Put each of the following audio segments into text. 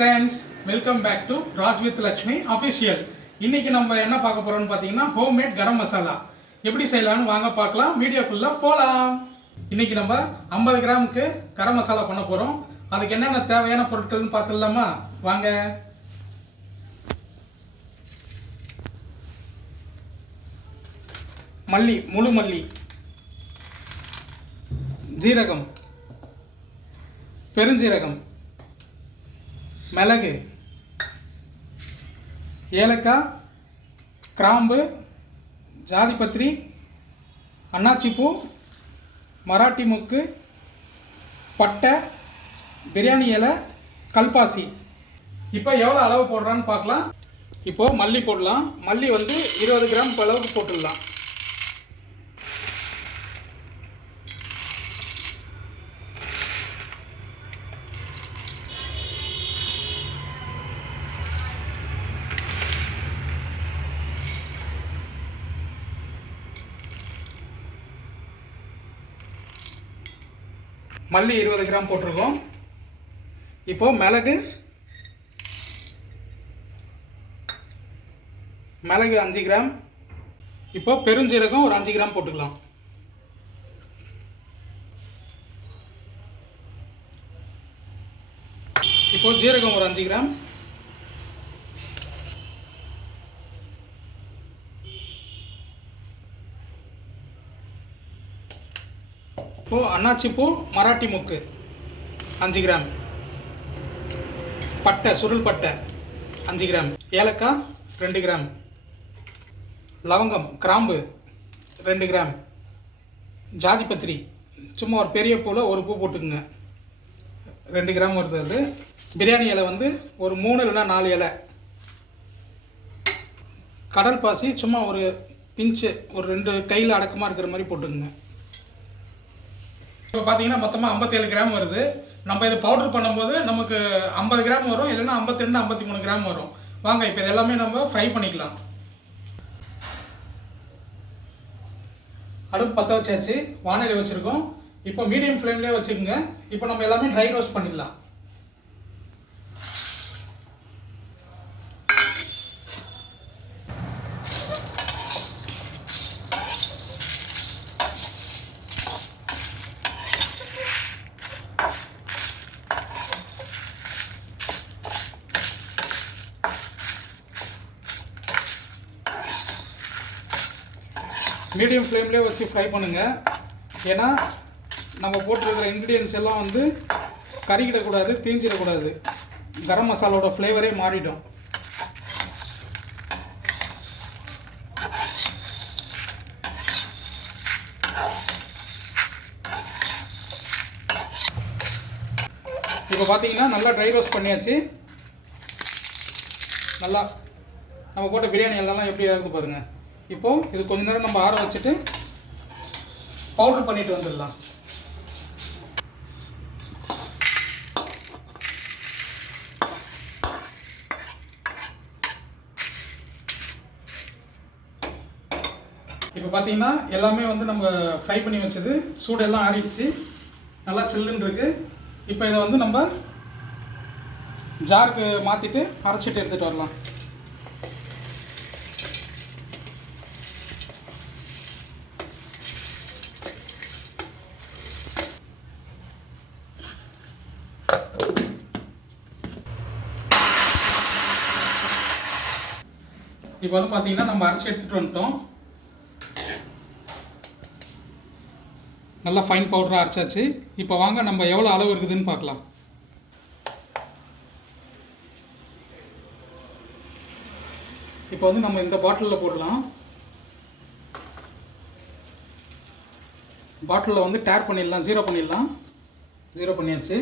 Friends, welcome back to Raj with Lakshmi official. இன்னைக்கு நம்ம என்ன பார்க்க போறோம்னு பார்த்தீங்கன்னா ஹோம்மேட் கரம் மசாலா எப்படி செய்யலாம்னு வாங்க பார்க்கலாம். வீடியோக்குள்ள போகலாம். இன்னைக்கு நம்ம 50 கிராமுக்கு கரம் மசாலா பண்ண போறோம். அதுக்கு என்னென்ன தேவையான பொருட்கள்னு பார்த்துடலாமா? வாங்க. மல்லி, முழு மல்லி, ஜீரகம், பெருஞ்சீரகம், மிளகு, ஏலக்காய், கிராம்பு, ஜாதிபத்திரி, அன்னாச்சிப்பூ, மராட்டி மொக்கு, பட்டை, பிரியாணி இலை, கல்பாசி. இப்போ எவ்வளோ அளவு போடுறான்னு பார்க்கலாம். இப்போது மல்லி போடலாம். மல்லி வந்து 20 கிராம் அளவுக்கு போட்டுடலாம். மல்லி 20 கிராம் போட்டிருக்கோம். இப்போது மிளகு 5 கிராம். இப்போ பெருஞ்சீரகம் ஒரு 5 கிராம் போட்டுக்கலாம். இப்போ ஜீரகம் ஒரு 5 கிராம். இப்போ அன்னாச்சிப்பூ, மராட்டி மொக்கு 5 கிராம். பட்டை, சுருள் பட்டை 5 கிராம். ஏலக்காய் 2 கிராம். லவங்கம், கிராம்பு 2 கிராம். ஜாதிபத்திரி சும்மா ஒரு பெரிய பூவில் ஒரு பூ போட்டுக்குங்க, 2 கிராம் வருது. அது பிரியாணி இலை வந்து ஒரு 3 இல்லைன்னா 4 இலை. கடல் பாசி சும்மா ஒரு பிஞ்சு, ஒரு 2 கையில் அடக்கமாக இருக்கிற மாதிரி போட்டுக்குங்க. இப்போ பார்த்தீங்கன்னா மொத்தமாக 57 கிராம் வருது. நம்ம இதை பவுடர் பண்ணும்போது நமக்கு 50 கிராம் வரும், இல்லைன்னா 52 53 கிராம் வரும். வாங்க இப்போ இது எல்லாமே நம்ம ஃப்ரை பண்ணிக்கலாம். அடுப்பு பற்ற வச்சாச்சு, வானொலி வச்சுருக்கோம். இப்போ மீடியம் ஃப்ளேம்லேயே வச்சுக்கோங்க. இப்போ நம்ம எல்லாமே ட்ரை ரோஸ்ட் பண்ணிடலாம். மீடியம் ஃப்ளேம்லேயே வச்சு ஃப்ரை பண்ணுங்கள். ஏன்னா நம்ம போட்டிருக்கிற இன்க்ரீடியன்ஸ் எல்லாம் வந்து கறிக்கிடக்கூடாது, தீஞ்சிடக்கூடாது. கரம் மசாலோட ஃப்ளேவரே மாறிடும். இப்போ பார்த்தீங்கன்னா நல்லா ட்ரை ரோஸ்ட் பண்ணியாச்சு. நல்லா நம்ம போட்ட பிரியாணி எல்லாம் எப்படி இருக்குது பாருங்கள். இப்போது இது கொஞ்ச நேரம் நம்ம ஆற வச்சுட்டு பவுடர் பண்ணிட்டு வந்துடலாம். இப்போ பார்த்தீங்கன்னா எல்லாமே வந்து நம்ம ஃப்ரை பண்ணி வச்சது சூடெல்லாம் ஆறிடுச்சு, நல்லா சில்லுன்னு இருக்குது. இப்போ இதை வந்து நம்ம ஜாருக்கு மாற்றிட்டு அரைச்சிட்டு எடுத்துகிட்டு வரலாம். இப்போ வந்து பார்த்தீங்கன்னா நம்ம அரைச்சி எடுத்துகிட்டு வந்துட்டோம். நல்லா ஃபைன் பவுடராக அரைச்சாச்சு. இப்போ வாங்க நம்ம எவ்வளோ அளவு இருக்குதுன்னு பார்க்கலாம். இப்போ வந்து நம்ம இந்த பாட்டிலில் போடலாம். பாட்டிலில் வந்து டேர் பண்ணிடலாம், ஜீரோ பண்ணிடலாம். ஜீரோ பண்ணியாச்சு.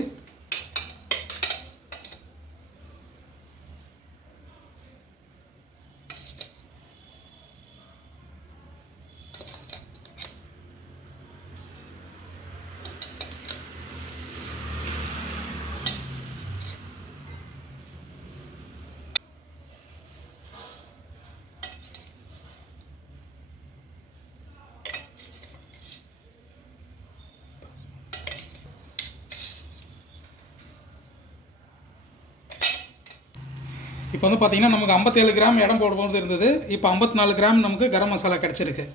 இப்போ வந்து பார்த்தீங்கன்னா நமக்கு 57 கிராம் இடம் போடும்போது இருந்தது, இப்போ 54 கிராம் நமக்கு கரம் மசாலா கிடச்சிருக்கு.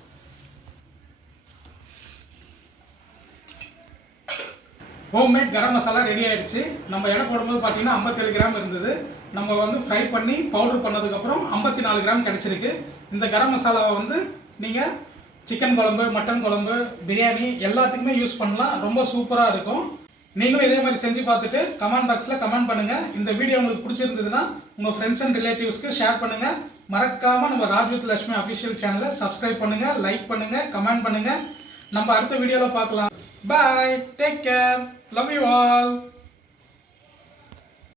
ஹோம்மேட் கரம் மசாலா ரெடி ஆகிடுச்சு. நம்ம எடை போடும்போது பார்த்தீங்கன்னா 57 கிராம் இருந்தது. நம்ம வந்து ஃப்ரை பண்ணி பவுடர் பண்ணதுக்கப்புறம் 54 கிராம் கிடச்சிருக்கு. இந்த கரம் மசாலாவை வந்து நீங்கள் சிக்கன் குழம்பு, மட்டன் குழம்பு, பிரியாணி எல்லாத்துக்குமே யூஸ் பண்ணலாம். ரொம்ப சூப்பராக இருக்கும். நீங்களும் இதே மாதிரி செஞ்சு பார்த்துட்டு கமெண்ட் பாக்ஸில் கமெண்ட் பண்ணுங்கள். இந்த வீடியோ உங்களுக்கு பிடிச்சிருந்ததுன்னா உங்கள் ஃப்ரெண்ட்ஸ் அண்ட் ரிலேட்டிவ்ஸ்க்கு ஷேர் பண்ணுங்கள். மறக்காமல் நம்ம ராஜ் வித் லட்சுமி அஃபிஷியல் சேனலை சப்ஸ்கிரைப் பண்ணுங்கள், லைக் பண்ணுங்கள், கமெண்ட் பண்ணுங்கள். நம்ம அடுத்த வீடியோவில் பார்க்கலாம். Bye, take care, love you all.